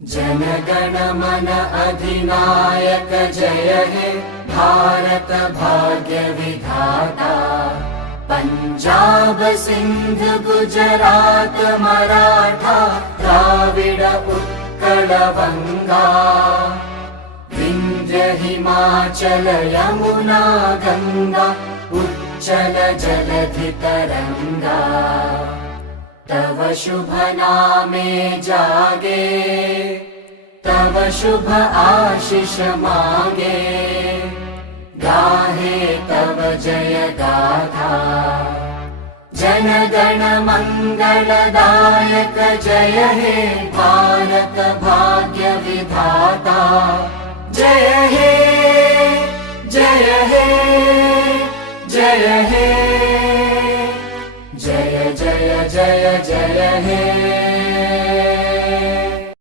जन मन अधिनायक जय हे भारत भाग्य विधाता। पंजाब सिंध गुजरात मराठा द्राविड उत्कल बंगा। विंध्य हिमाचल यमुना गंगा उच्चल जलधि तरंगा। तव शुभ नामे जागे तव शुभ आशीष मांगे। गाहे तव जय गाथा जन गण मंगलदायक जय हे भारत भाग्य विधाता। जय हे जय हे जय हे जय जय जय जय हे।